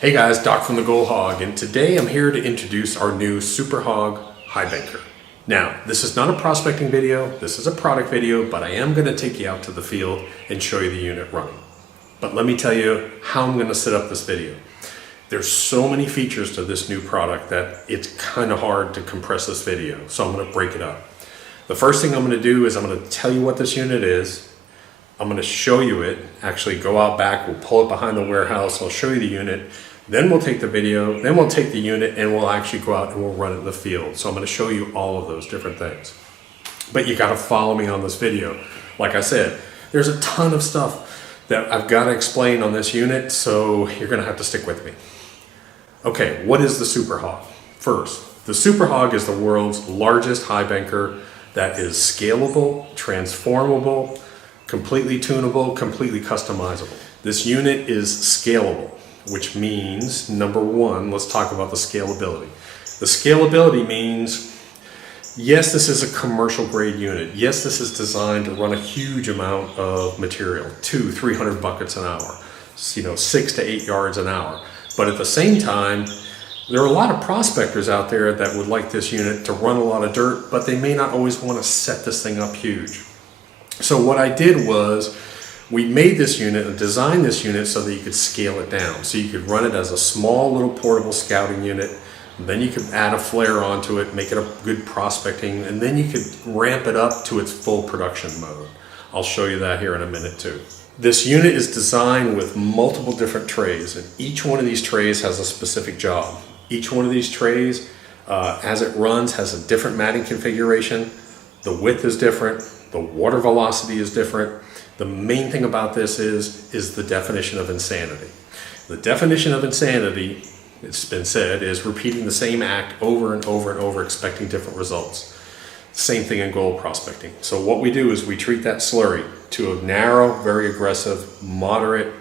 Hey guys, Doc from the Gold Hog, and today I'm here to introduce our new Super Hog Highbanker. Now, this is not a prospecting video, this is a product video, but I am going to take you out to the field and show you the unit running. But let me tell you how I'm going to set up this video. There's so many features to this new product that it's kind of hard to compress this video, so I'm going to break it up. The first thing I'm going to do is I'm going to tell you what this unit is. I'm going to show you it, actually go out back, we'll pull it behind the warehouse, I'll show you the unit. Then we'll take the video, then we'll take the unit and we'll actually go out and we'll run it in the field. So I'm going to show you all of those different things. But you got to follow me on this video. Like I said, there's a ton of stuff that I've got to explain on this unit, so you're going to have to stick with me. Okay, what is the Super Hog? First, the Super Hog is the world's largest high banker that is scalable, transformable, completely tunable, completely customizable. This unit is scalable, which means, number one, let's talk about the scalability. The scalability means, yes, this is a commercial grade unit. Yes, this is designed to run a huge amount of material, 200-300 buckets an hour, 6 to 8 yards an hour. But at the same time, there are a lot of prospectors out there that would like this unit to run a lot of dirt, but they may not always want to set this thing up huge. So what I did was, we made this unit and designed this unit so that you could scale it down. So you could run it as a small little portable scouting unit. Then you could add a flare onto it, make it a good prospecting, and then you could ramp it up to its full production mode. I'll show you that here in a minute too. This unit is designed with multiple different trays, and each one of these trays has a specific job. Each one of these trays, as it runs, has a different matting configuration. The width is different, the water velocity is different. The main thing about this is the definition of insanity. The definition of insanity, it's been said, is repeating the same act over and over and over, expecting different results. Same thing in gold prospecting. So what we do is we treat that slurry to a narrow, very aggressive, moderate,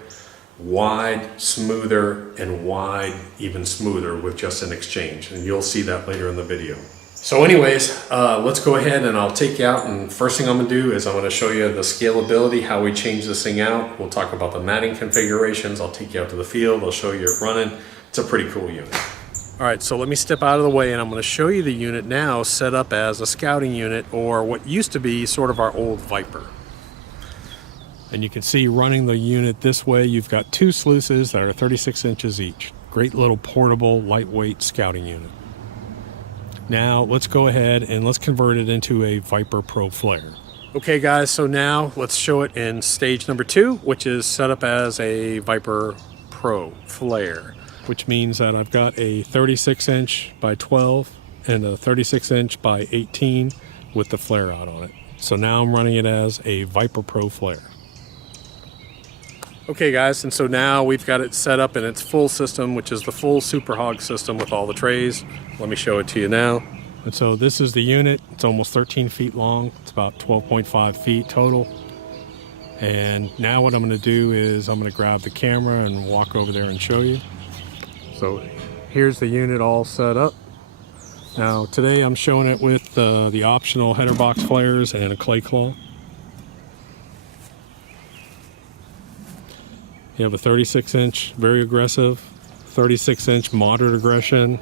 wide, smoother, and wide, even smoother with just an exchange. And you'll see that later in the video. So anyways, let's go ahead and I'll take you out, and first thing I'm going to do is I'm going to show you the scalability, how we change this thing out. We'll talk about the matting configurations. I'll take you out to the field. I'll show you it running. It's a pretty cool unit. All right, so let me step out of the way and I'm going to show you the unit now set up as a scouting unit, or what used to be sort of our old Viper. And you can see running the unit this way, you've got two sluices that are 36 inches each. Great little portable, lightweight scouting unit. Now let's go ahead and let's convert it into a Viper Pro flare. Okay guys, so now let's show it in stage number 2, which is set up as a Viper Pro flare, which means that I've got a 36 inch by 12 and a 36 inch by 18 with the flare out on it. So now I'm running it as a Viper Pro flare. Okay guys, and so now we've got it set up in its full system, which is the full Super Hog system with all the trays. Let me show it to you now. And so this is the unit. It's almost 13 feet long. It's about 12.5 feet total. And now what I'm going to do is I'm going to grab the camera and walk over there and show you. So here's the unit all set up. Now today I'm showing it with the optional header box flares and a clay claw. You have a 36 inch very aggressive, 36 inch moderate aggression.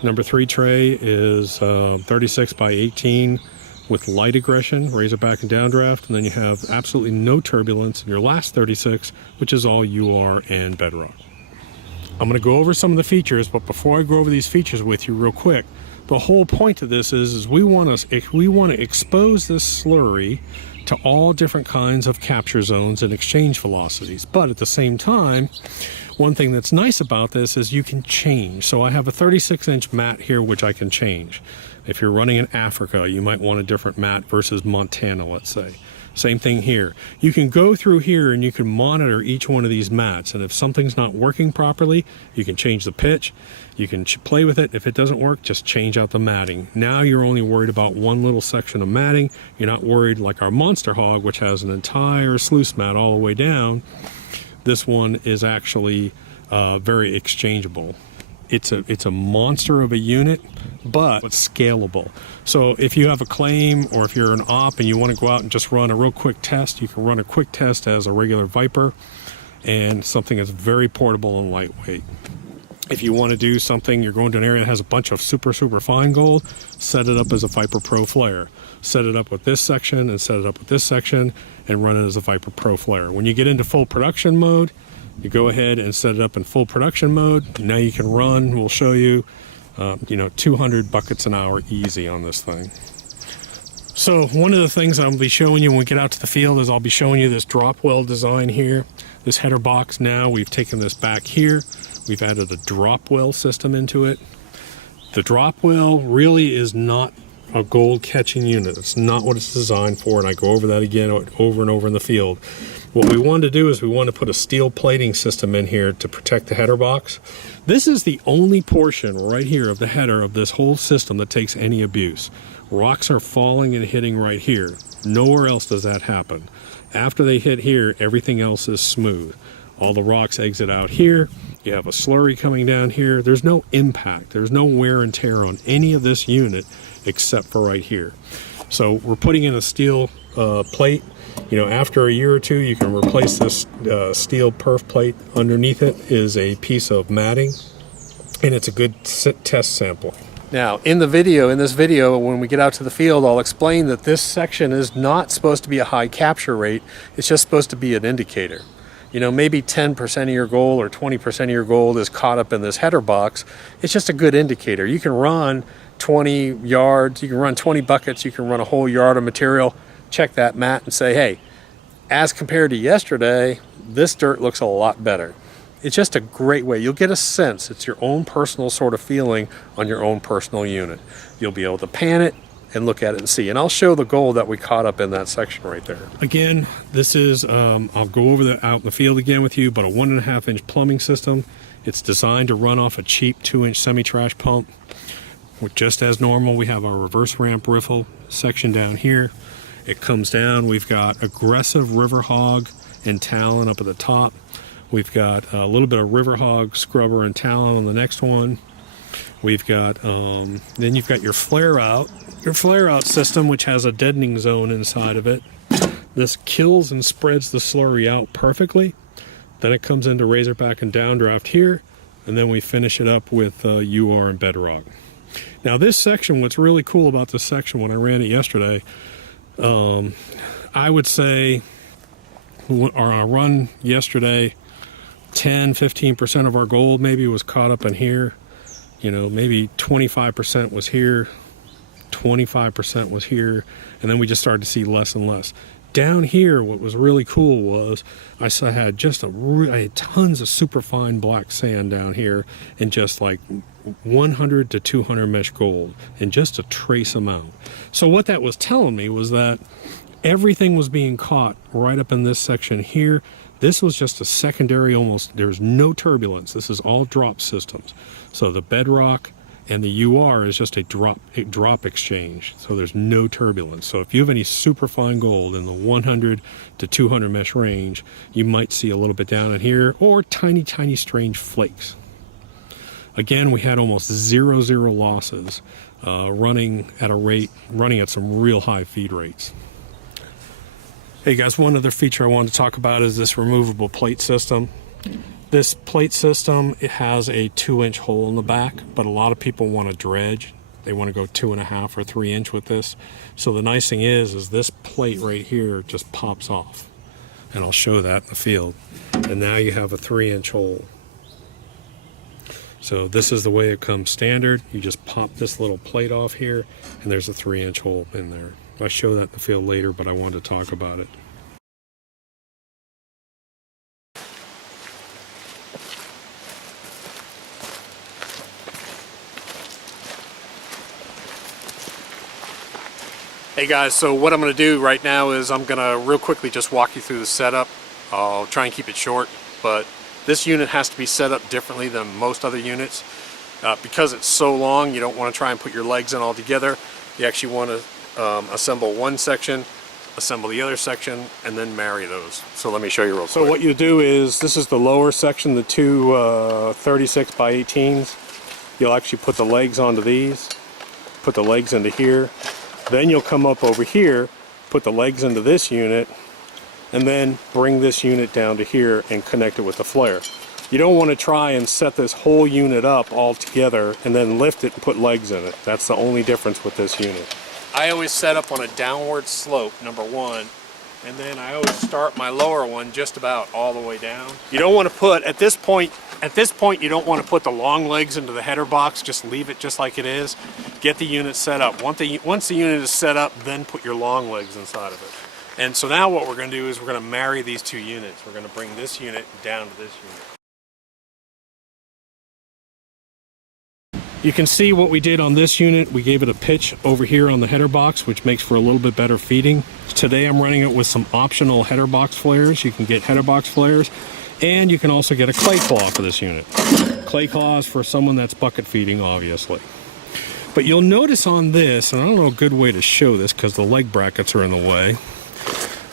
Number 3 tray is 36 by 18 with light aggression, razorback and downdraft, and then you have absolutely no turbulence in your last 36, which is all UR and bedrock. I'm going to go over some of the features, but before I go over these features with you real quick, the whole point of this is we want to expose this slurry to all different kinds of capture zones and exchange velocities. But at the same time, one thing that's nice about this is you can change. So I have a 36 inch mat here, which I can change. If you're running in Africa, you might want a different mat versus Montana, let's say. Same thing here. You can go through here and you can monitor each one of these mats. And if something's not working properly, you can change the pitch. You can play with it. If it doesn't work, just change out the matting. Now you're only worried about one little section of matting. You're not worried like our Monster Hog, which has an entire sluice mat all the way down. This one is actually very exchangeable. It's a monster of a unit, but it's scalable. So if you have a claim, or if you're an op and you want to go out and just run a real quick test, you can run a quick test as a regular Viper. and something that's very portable and lightweight. If you want to do something, you're going to an area that has a bunch of super fine gold, set it up as a Viper Pro flare. Set it up with this section and set it up with this section and run it as a Viper Pro flare. When you get into full production mode, you go ahead and set it up in full production mode. Now you can run, we'll show you, 200 buckets an hour easy on this thing. So one of the things I'll be showing you when we get out to the field is I'll be showing you this drop well design here. This header box now, we've taken this back here. We've added a drop well system into it. The drop well really is not a gold catching unit. It's not what it's designed for, and I go over that again over and over in the field. What we want to do is we want to put a steel plating system in here to protect the header box. This is the only portion right here of the header of this whole system that takes any abuse. Rocks are falling and hitting right here. Nowhere else does that happen. After they hit here, everything else is smooth. All the rocks exit out here. You have a slurry coming down here. There's no impact. There's no wear and tear on any of this unit except for right here. So we're putting in a steel plate. After a year or two, you can replace this steel perf plate. Underneath it is a piece of matting, and it's a good test sample. Now, in this video, when we get out to the field, I'll explain that this section is not supposed to be a high capture rate. It's just supposed to be an indicator. Maybe 10% of your gold or 20% of your gold is caught up in this header box. It's just a good indicator. You can run 20 yards, you can run 20 buckets, you can run a whole yard of material, check that mat and say, hey, as compared to yesterday, this dirt looks a lot better. It's just a great way. You'll get a sense. It's your own personal sort of feeling on your own personal unit. You'll be able to pan it and look at it and see. And I'll show the gold that we caught up in that section right there. Again, this is, I'll go over that out in the field again with you, but a 1.5 inch plumbing system. It's designed to run off a cheap 2-inch semi-trash pump. Just as normal, we have our reverse ramp riffle section down here. It comes down, we've got aggressive river hog and talon up at the top. We've got a little bit of river hog, scrubber, and talon on the next one. We've got, then you've got your flare out system, which has a deadening zone inside of it. This kills and spreads the slurry out perfectly. Then it comes into razorback and downdraft here, and then we finish it up with UR and bedrock. Now this section, what's really cool about this section when I ran it yesterday, I would say, on our run yesterday, 10-15% of our gold maybe was caught up in here. Maybe 25% was here, 25% was here, and then we just started to see less and less. Down here, what was really cool was I had tons of super fine black sand down here, and just like 100 to 200 mesh gold, and just a trace amount. So what that was telling me was that everything was being caught right up in this section here. This was just a secondary, almost, there's no turbulence. This is all drop systems. So the bedrock and the UR is just a drop exchange. So there's no turbulence. So if you have any super fine gold in the 100 to 200 mesh range, you might see a little bit down in here, or tiny strange flakes. Again, we had almost zero losses, running at some real high feed rates. Hey guys, one other feature I wanted to talk about is this removable plate system. This plate system, it has a 2-inch hole in the back, but a lot of people want to dredge. They want to go 2.5 or 3 inch with this. So the nice thing is this plate right here just pops off. And I'll show that in the field. And now you have a 3-inch hole. So this is the way it comes standard. You just pop this little plate off here, and there's a 3-inch hole in there. I'll show that in the field later, but I wanted to talk about it. Hey guys, so what I'm going to do right now is I'm going to real quickly just walk you through the setup. I'll try and keep it short, but this unit has to be set up differently than most other units. Because it's so long, you don't want to try and put your legs in all together. You actually want to assemble one section, assemble the other section, and then marry those. So let me show you real quick. So what you do is, this is the lower section, the two 36 by 18s. You'll actually put the legs onto these, put the legs into here. Then you'll come up over here, put the legs into this unit, and then bring this unit down to here and connect it with the flare. You don't want to try and set this whole unit up all together and then lift it and put legs in it. That's the only difference with this unit. I always set up on a downward slope, number one, and then I always start my lower one just about all the way down. You don't want to put, at this point you don't want to put the long legs into the header box, just leave it just like it is. Get the unit set up. Once the unit is set up, then put your long legs inside of it. And so now what we're going to do is we're going to marry these two units. We're going to bring this unit down to this unit. You can see what we did on this unit. We gave it a pitch over here on the header box, which makes for a little bit better feeding. Today I'm running it with some optional header box flares. You can get header box flares, and you can also get a clay claw for this unit. Clay claws for someone that's bucket feeding, obviously. But you'll notice on this, and I don't know a good way to show this because the leg brackets are in the way,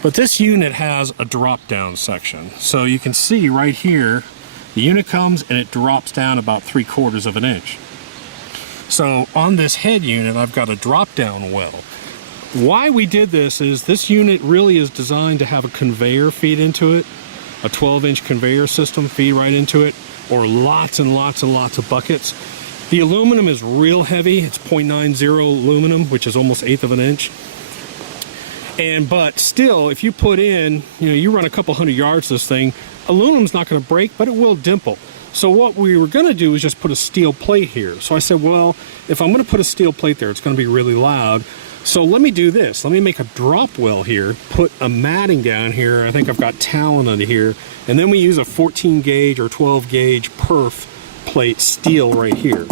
but this unit has a drop down section. So you can see right here, the unit comes and it drops down about 3/4 of an inch. So on this head unit, I've got a drop down well. Why we did this is this unit really is designed to have a conveyor feed into it, a 12-inch conveyor system feed right into it, or lots and lots and lots of buckets. The aluminum is real heavy. It's 0.90 aluminum, which is almost 1/8 of an inch. But still, if you put in, you run a couple hundred yards this thing, aluminum's not going to break, but it will dimple. So what we were going to do is just put a steel plate here. So I said, well, if I'm going to put a steel plate there, it's going to be really loud. So let me do this. Let me make a drop well here, put a matting down here. I think I've got talent under here. And then we use a 14 gauge or 12 gauge perf plate steel right here.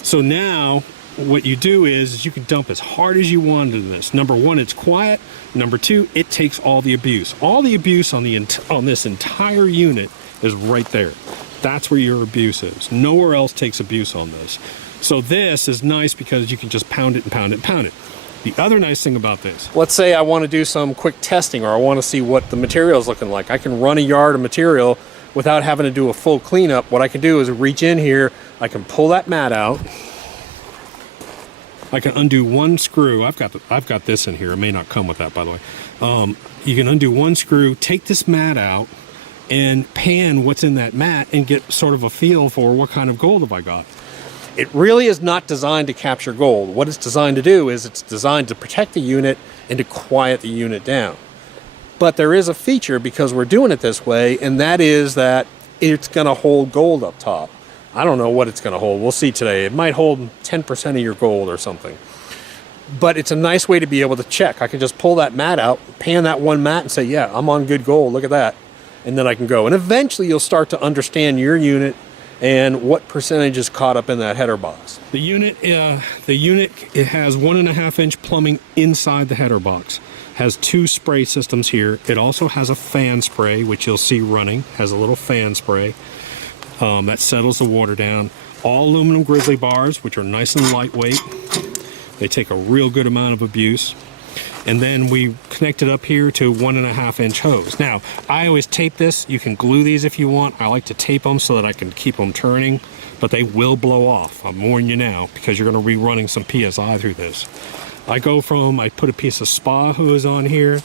So now what you do is you can dump as hard as you want into this. Number one, it's quiet. Number two, it takes all the abuse. All the abuse on this entire unit is right there. That's where your abuse is. Nowhere else takes abuse on this. So this is nice because you can just pound it and pound it and pound it. The other nice thing about this, let's say I want to do some quick testing or I want to see what the material is looking like. I can run a yard of material without having to do a full cleanup. What I can do is reach in here, I can pull that mat out. I can undo one screw. I've got this in here. It may not come with that, by the way. You can undo one screw, take this mat out, and pan what's in that mat and get sort of a feel for what kind of gold have I got. It really is not designed to capture gold. What it's designed to do is it's designed to protect the unit and to quiet the unit down. But there is a feature because we're doing it this way, and that is that it's going to hold gold up top. I don't know what it's going to hold. We'll see today. It might hold 10% of your gold or something. But it's a nice way to be able to check. I can just pull that mat out, pan that one mat and say, yeah, I'm on good gold. Look at that. And then I can go. And eventually you'll start to understand your unit and what percentage is caught up in that header box. The unit it has 1.5 inch plumbing inside the header box. Has 2 spray systems here. It also has a fan spray, which you'll see running. Has a little fan spray that settles the water down. All aluminum grizzly bars, which are nice and lightweight. They take a real good amount of abuse. And then we connect it up here to 1.5 inch hose. Now, I always tape this. You can glue these if you want. I like to tape them so that I can keep them turning, but they will blow off. I'm warning you now because you're going to be running some PSI through this. I put a piece of spa hose on here.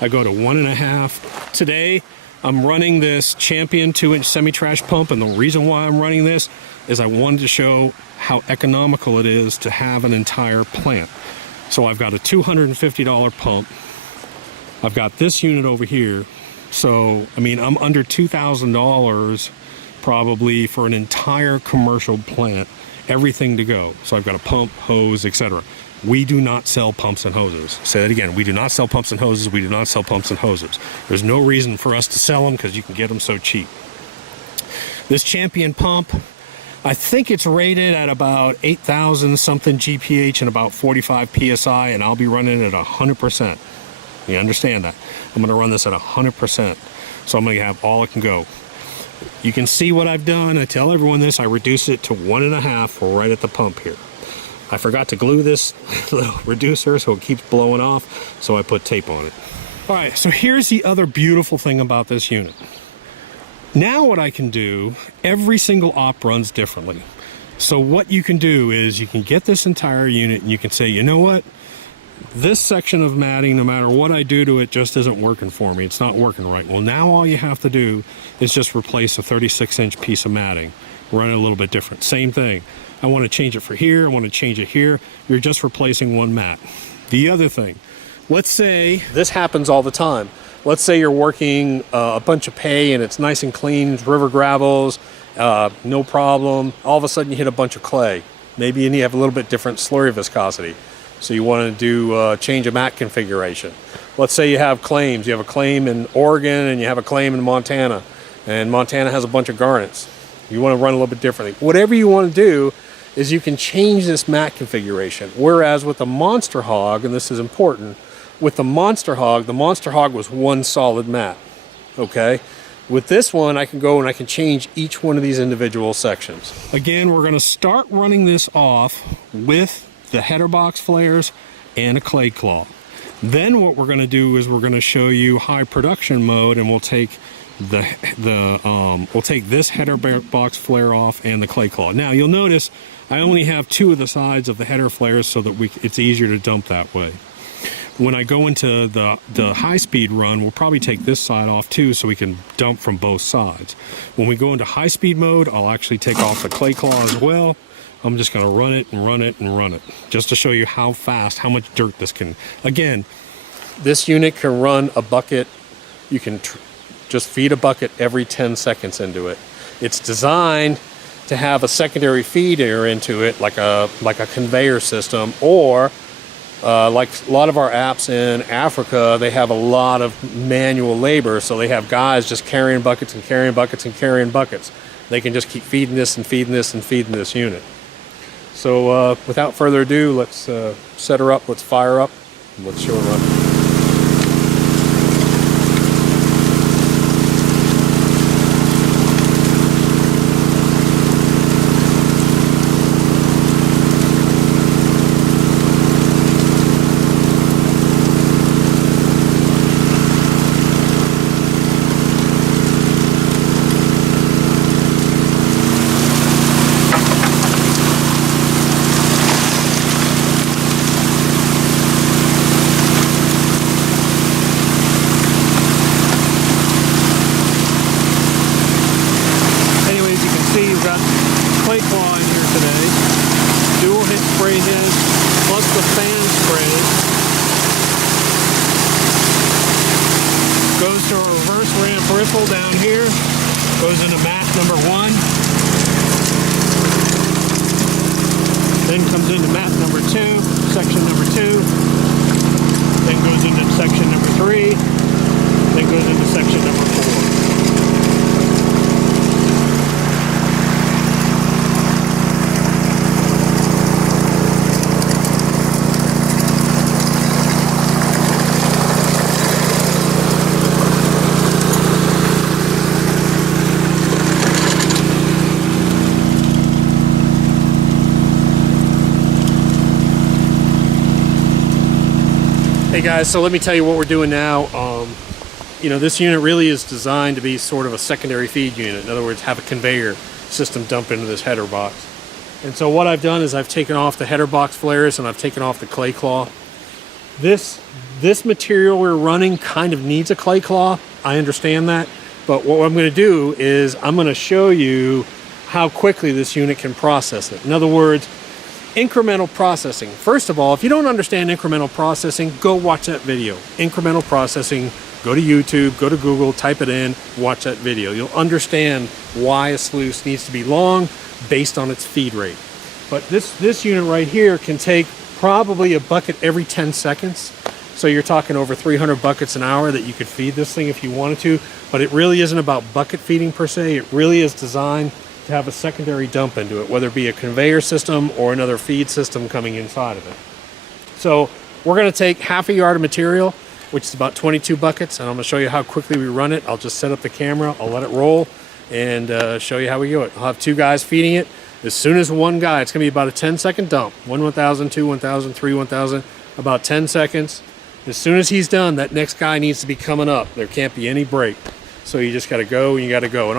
I go to 1.5. Today, I'm running this Champion 2-inch semi-trash pump, and the reason why I'm running this is I wanted to show how economical it is to have an entire plant. So I've got a $250 pump. I've got this unit over here. So, I mean, I'm under $2,000 probably for an entire commercial plant, everything to go. So I've got a pump, hose, etc. We do not sell pumps and hoses. Say that again. We do not sell pumps and hoses. We do not sell pumps and hoses. There's no reason for us to sell them because you can get them so cheap. This Champion pump, I think it's rated at about 8,000 something GPH and about 45 PSI, and I'll be running it at 100%. You understand that? I'm going to run this at 100%. So I'm going to have all it can go. You can see what I've done. I tell everyone this. I reduce it to 1.5 right at the pump here. I forgot to glue this little reducer so it keeps blowing off, so I put tape on it. All right, so here's the other beautiful thing about this unit. Now what I can do, every single op runs differently. So what you can do is you can get this entire unit and you can say, you know what? this section of matting, no matter what I do to it, just isn't working for me. It's not working right. Well, now all you have to do is just replace a 36-inch piece of matting. Run it a little bit different. Same thing. I want to change it for here. I want to change it here. You're just replacing one mat. The other thing, let's say this happens all the time. Let's say you're working a bunch of pay and it's nice and clean, it's river gravels, no problem. All of a sudden you hit a bunch of clay. Maybe you have a little bit different slurry viscosity. So you want to do change of mat configuration. Let's say you have claims. You have a claim in Oregon and you have a claim in Montana. And Montana has a bunch of garnets. You want to run a little bit differently. Whatever you want to do is you can change this mat configuration. Whereas with the Monster Hog, and this is important, with the Monster Hog was one solid mat, okay? With this one, I can go and I can change each one of these individual sections. Again, we're gonna start running this off with the header box flares and a clay claw. Then what we're gonna do is we're gonna show you high production mode, and we'll take we'll take this header box flare off and the clay claw. Now you'll notice I only have two of the sides of the header flares so that it's easier to dump that way. When I go into the high-speed run, we'll probably take this side off too so we can dump from both sides. When we go into high-speed mode, I'll actually take off the clay claw as well. I'm just going to run it and run it and run it just to show you how fast, how much dirt this can. Again, this unit can run a bucket. You can just feed a bucket every 10 seconds into it. It's designed to have a secondary feeder into it, like a conveyor system, or like a lot of our apps in Africa, they have a lot of manual labor, so they have guys just carrying buckets and carrying buckets and carrying buckets. They can just keep feeding this and feeding this and feeding this unit. So without further ado, let's set her up, let's fire up, and let's show her run. Clay claw in here today, dual hit spray head, plus the fan spray. Goes to a reverse ramp ripple down here, goes into mat number 1, then comes into mat number 2, section number 2, then goes into section number 3, then goes into section number 4. Hey guys, so let me tell you what we're doing now. You know, this unit really is designed to be sort of a secondary feed unit. In other words, have a conveyor system dump into this header box. And so what I've done is I've taken off the header box flares and I've taken off the clay claw. This material we're running kind of needs a clay claw. I understand that. But what I'm going to do is I'm going to show you how quickly this unit can process it. In other words, incremental processing. First of all, if you don't understand incremental processing, go watch that video. Incremental processing, go to YouTube, go to Google, type it in, watch that video. You'll understand why a sluice needs to be long based on its feed rate. But this unit right here can take probably a bucket every 10 seconds. So you're talking over 300 buckets an hour that you could feed this thing if you wanted to. But it really isn't about bucket feeding per se. It really is designed to have a secondary dump into it, whether it be a conveyor system or another feed system coming inside of it. So we're going to take half a yard of material, which is about 22 buckets, and I'm going to show you how quickly we run it. I'll just set up the camera, I'll let it roll, and show you how we do it. I'll have 2 guys feeding it. As soon as one guy, it's going to be about a 10-second dump. 1,000, 2, 1,000, 3, 1,000, about 10 seconds. As soon as he's done, that next guy needs to be coming up. There can't be any break. So you just got to go and you got to go. And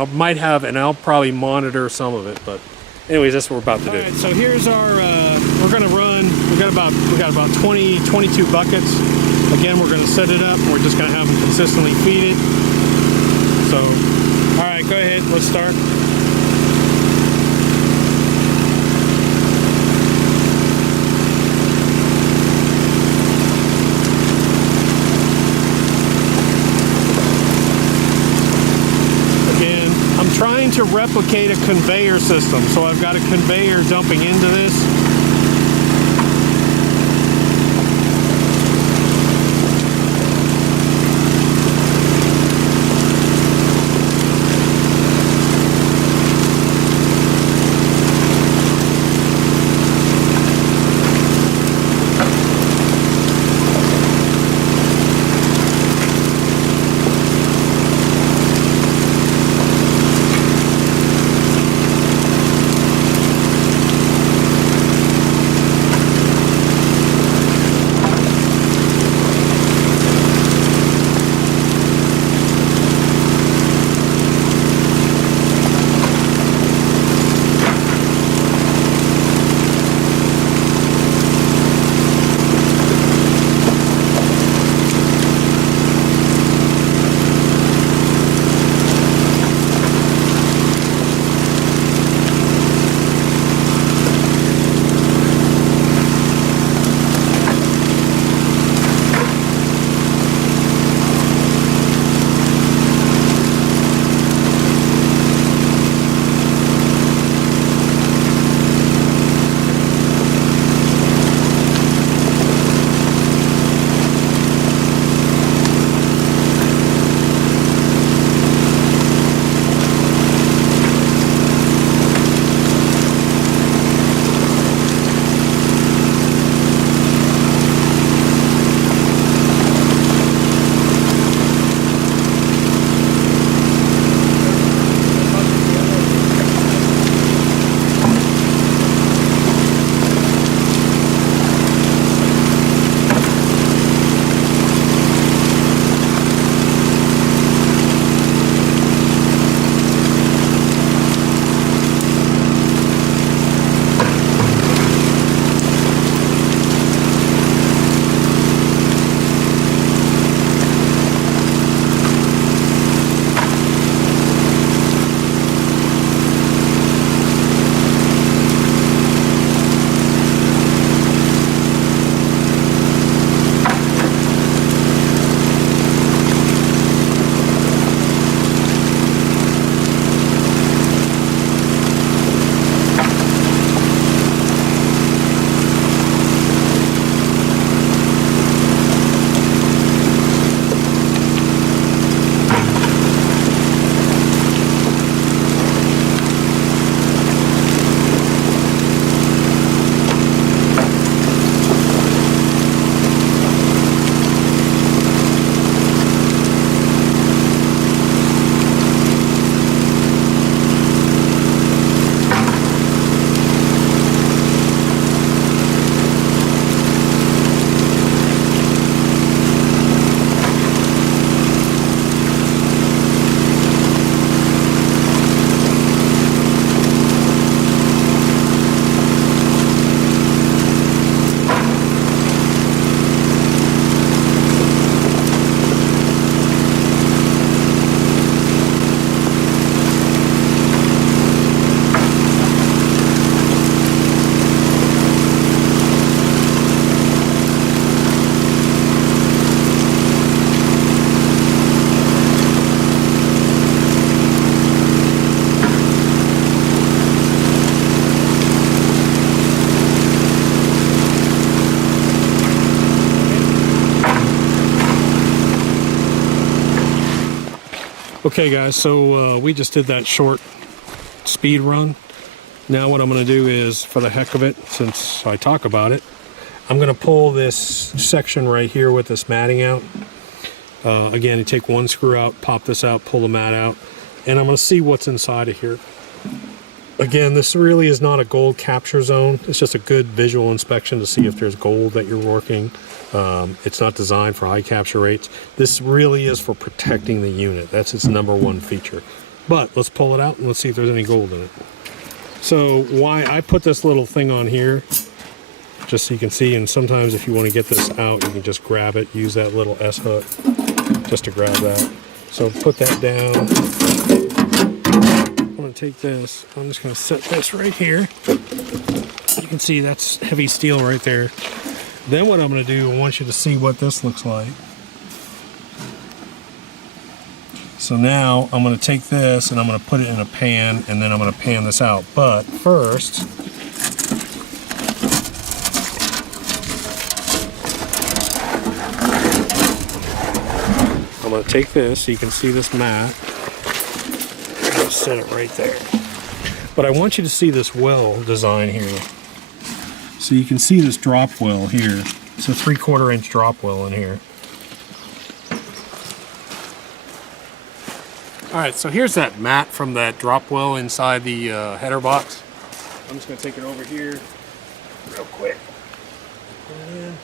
I'll probably monitor some of it. But anyways, that's what we're about to do. All right, so here's our, we're going to run we got about 22 buckets. Again, we're going to set it up. We're just going to have them consistently feed it. So, all right, go ahead. Let's start. Again, I'm trying to replicate a conveyor system. So I've got a conveyor dumping into this. Okay guys, so we just did that short speed run. Now what I'm going to do is, for the heck of it, since I talk about it, I'm going to pull this section right here with this matting out. Again, you take one screw out, pop this out, pull the mat out, and I'm going to see what's inside of here. Again, this really is not a gold capture zone. It's just a good visual inspection to see if there's gold that you're working. It's not designed for high capture rates. This really is for protecting the unit. That's its #1 feature. But let's pull it out and let's see if there's any gold in it. So why I put this little thing on here just so you can see. And sometimes if you want to get this out, you can just grab it, use that little S hook just to grab that. So put that down. I'm going to take this, I'm just going to set this right here. You can see that's heavy steel right there. Then what I'm going to do, I want you to see what this looks like. So now I'm going to take this and I'm going to put it in a pan, and then I'm going to pan this out. But first, I'm going to take this so you can see this mat. I'm going to set it right there. But I want you to see this well design here. So you can see this drop well here. It's a 3/4 inch drop well in here. Alright, so here's that mat from that drop well inside the header box. I'm just going to take it over here real quick. Put it in.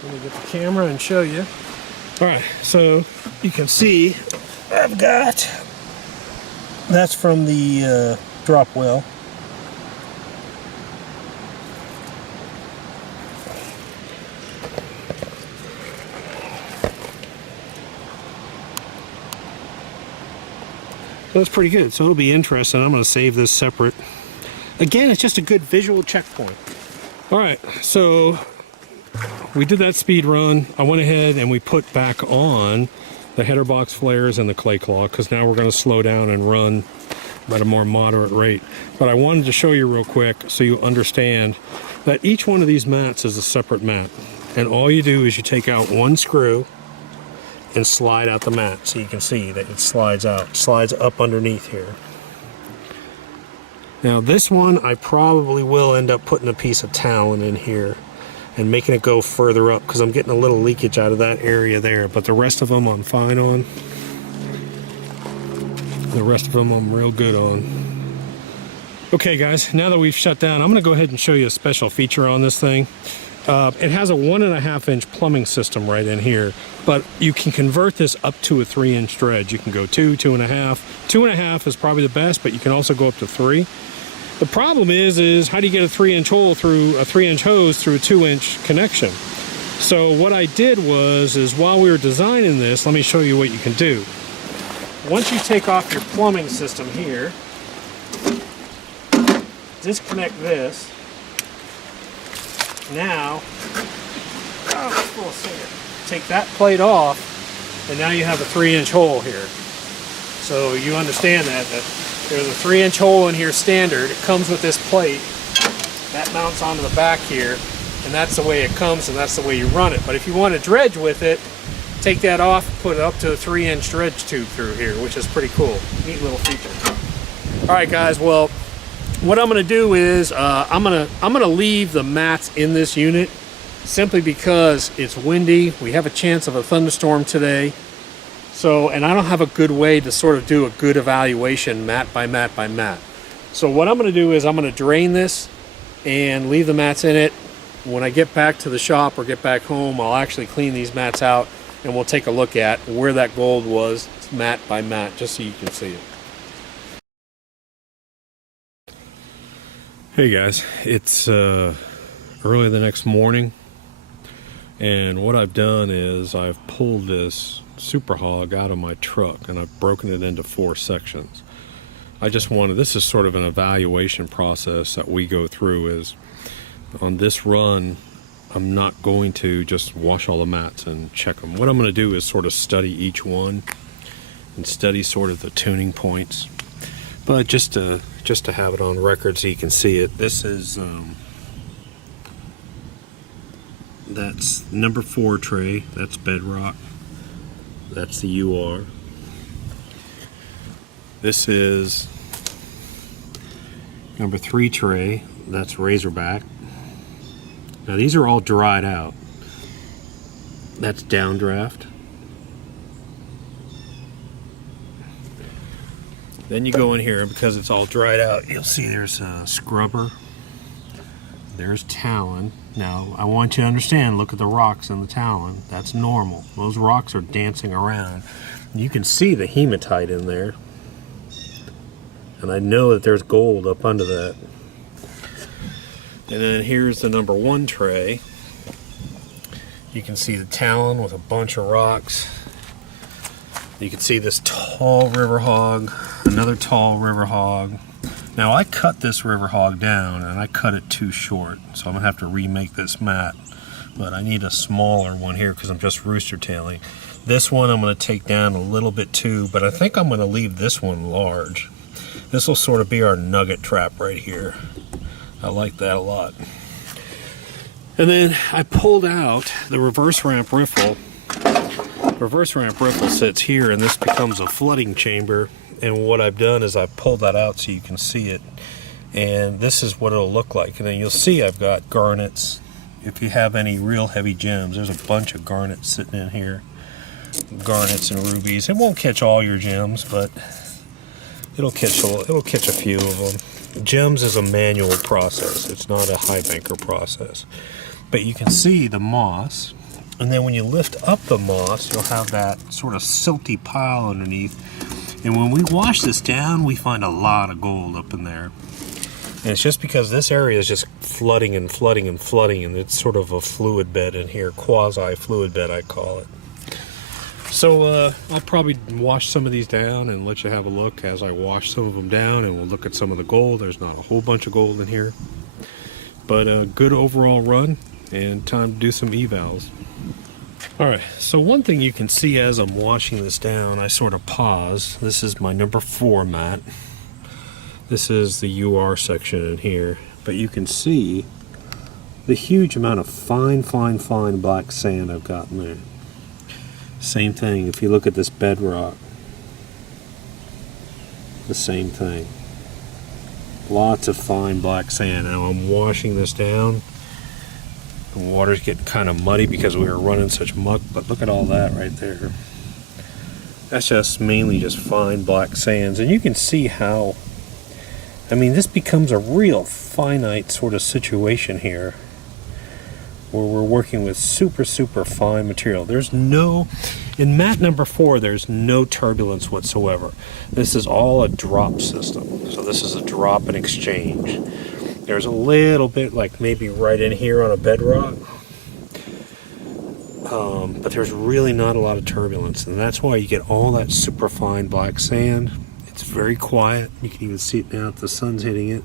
Let me get the camera and show you. Alright, so you can see I've got, that's from the drop well. So that's pretty good. So it'll be interesting. I'm going to save this separate. Again, it's just a good visual checkpoint. Alright, so we did that speed run. I went ahead and we put back on the header box flares and the clay claw, because now we're going to slow down and run at a more moderate rate. But I wanted to show you real quick so you understand that each one of these mats is a separate mat. And all you do is you take out one screw and slide out the mat, so you can see that it slides out, slides up underneath here. Now this one, I probably will end up putting a piece of Talon in here and making it go further up, because I'm getting a little leakage out of that area there. But the rest of them I'm fine on. The rest of them I'm real good on. Okay guys, now that we've shut down, I'm going to go ahead and show you a special feature on this thing. It has a 1.5 inch plumbing system right in here, but you can convert this up to a 3-inch dredge. You can go 2, 2.5. 2.5 is probably the best, but you can also go up to 3. The problem is how do you get a 3-inch hole through a 3-inch hose through a 2-inch connection? So what I did is while we were designing this, let me show you what you can do. Once you take off your plumbing system here, disconnect this. Now, take that plate off, and now you have a 3-inch hole here. So you understand that there's a 3-inch hole in here standard. It comes with this plate that mounts onto the back here, and that's the way it comes, and that's the way you run it. But if you want to dredge with it, take that off, put it up to a 3-inch dredge tube through here, which is pretty cool. Neat little feature. All right, guys. Well, what I'm going to do is I'm going to leave the mats in this unit simply because it's windy. We have a chance of a thunderstorm today. So, and I don't have a good way to sort of do a good evaluation mat by mat by mat. So what I'm going to do is I'm going to drain this and leave the mats in it. When I get back to the shop or get back home, I'll actually clean these mats out and we'll take a look at where that gold was mat by mat, just so you can see it. Hey guys, it's early the next morning, and what I've done is I've pulled this Super Hog out of my truck and I've broken it into 4 sections. I just wanted, this is sort of an evaluation process that we go through. Is on this run I'm not going to just wash all the mats and check them. What I'm going to do is sort of study each one and study sort of the tuning points. But just to have it on record so you can see it, this is that's number 4 tray, that's bedrock, that's the UR. This is number 3 tray, that's Razorback. Now these are all dried out. That's Downdraft. Then you go in here, and because it's all dried out, you'll see there's a scrubber. There's talon. Now, I want you to understand, look at the rocks in the talon. That's normal. Those rocks are dancing around. You can see the hematite in there. And I know that there's gold up under that. And then here's the number 1 tray. You can see the talon with a bunch of rocks. You can see this tall river hog, another tall river hog. Now I cut this river hog down and I cut it too short, so I'm gonna have to remake this mat. But I need a smaller one here because I'm just rooster tailing. This one I'm gonna take down a little bit too, but I think I'm gonna leave this one large. This will sort of be our nugget trap right here. I like that a lot. And then I pulled out the reverse ramp riffle. Reverse ramp riffle sits here, and this becomes a flooding chamber. And what I've done is I pulled that out so you can see it. And this is what it'll look like. And then you'll see I've got garnets. If you have any real heavy gems, there's a bunch of garnets sitting in here. Garnets and rubies. It won't catch all your gems, but it'll catch a few of them. Gems is a manual process. It's not a Highbanker process. But you can see the moss. And then when you lift up the moss, you'll have that sort of silty pile underneath. And when we wash this down, we find a lot of gold up in there. And it's just because this area is just flooding and flooding and flooding, and it's sort of a fluid bed in here, quasi-fluid bed I call it. So I'll probably wash some of these down and let you have a look as I wash some of them down, and we'll look at some of the gold. There's not a whole bunch of gold in here. But a good overall run, and time to do some evals. Alright, so one thing you can see as I'm washing this down, I sort of pause. This is my number 4 mat. This is the UR section in here. But you can see the huge amount of fine black sand I've got in there. Same thing, if you look at this bedrock. The same thing. Lots of fine black sand. Now I'm washing this down. The water's getting kind of muddy because we were running such muck, but look at all that right there. That's just mainly just fine black sands. And you can see how, I mean, this becomes a real finite sort of situation here where we're working with super fine material. There's no, in mat number 4, there's no turbulence whatsoever. This is all a drop system. So this is a drop and exchange. There's a little bit, like maybe right in here on a bedrock, but there's really not a lot of turbulence, and that's why you get all that super fine black sand. It's very quiet. You can even see it now if the sun's hitting it.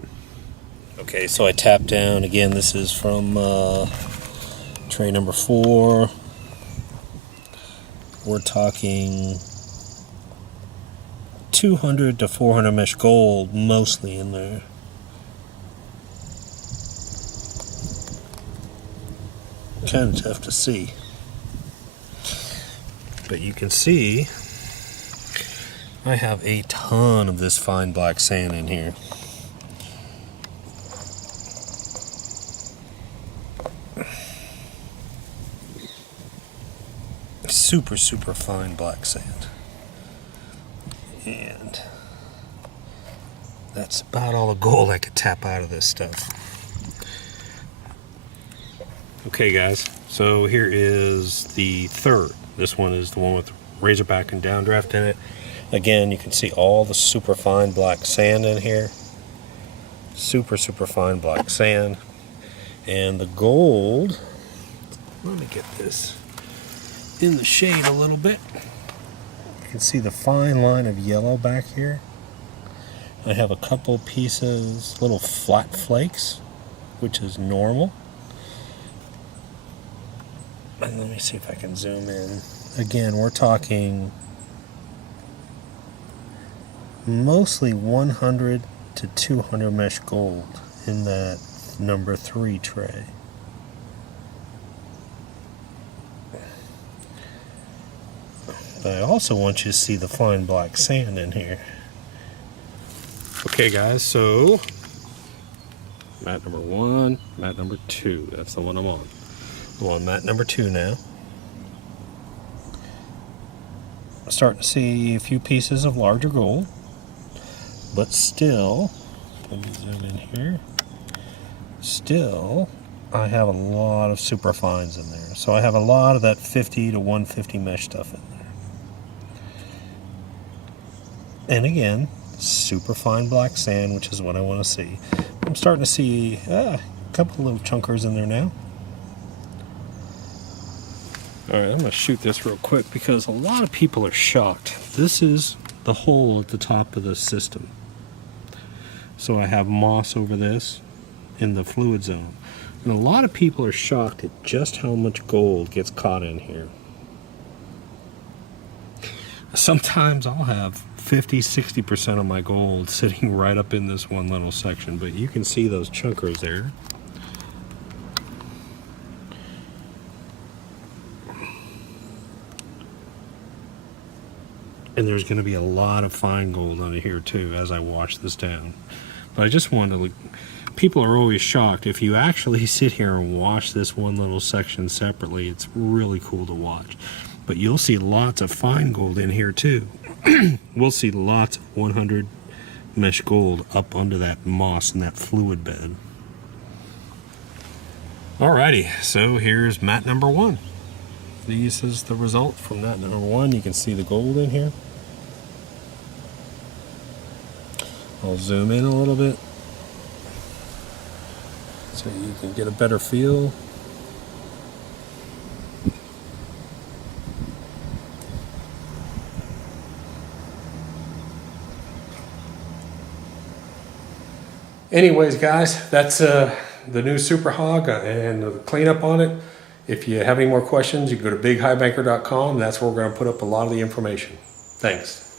Okay, so I tapped down again. This is from tray number 4. We're talking 200 to 400 mesh gold mostly in there. Kind of tough to see, but you can see I have a ton of this fine black sand in here. Super fine black sand, and that's about all the gold I could tap out of this stuff. Okay guys, so here is the 3rd. This one is the one with razorback and downdraft in it. Again, you can see all the super fine black sand in here. Super fine black sand. And the gold, let me get this in the shade a little bit. You can see the fine line of yellow back here. I have a couple pieces, little flat flakes, which is normal. And let me see if I can zoom in. Again, we're talking mostly 100 to 200 mesh gold in that number 3 tray. But I also want you to see the fine black sand in here. Okay guys, so mat number 1, mat number 2, that's the one I'm on. I'm on mat number 2 now. I'm starting to see a few pieces of larger gold. but still, let me zoom in here. Still, I have a lot of super fines in there. So I have a lot of that 50 to 150 mesh stuff in there. And again, super fine black sand, which is what I want to see. I'm starting to see a couple of little chunkers in there now. Alright, I'm going to shoot this real quick because a lot of people are shocked. This is the hole at the top of the system. So I have moss over this in the fluid zone. And a lot of people are shocked at just how much gold gets caught in here. Sometimes I'll have 50-60% of my gold sitting right up in this one little section, but you can see those chunkers there. And there's going to be a lot of fine gold under here too as I wash this down. But I just wanted to, people are always shocked. If you actually sit here and wash this one little section separately, it's really cool to watch. But you'll see lots of fine gold in here too. We'll see lots of 100 mesh gold up under that moss and that fluid bed. Alrighty, so here's mat number 1. This is the result from mat number 1. You can see the gold in here. I'll zoom in a little bit so you can get a better feel. Anyways, guys, that's the new Super Hog and the cleanup on it. If you have any more questions, you can go to bighighbanker.com. That's where we're going to put up a lot of the information. Thanks.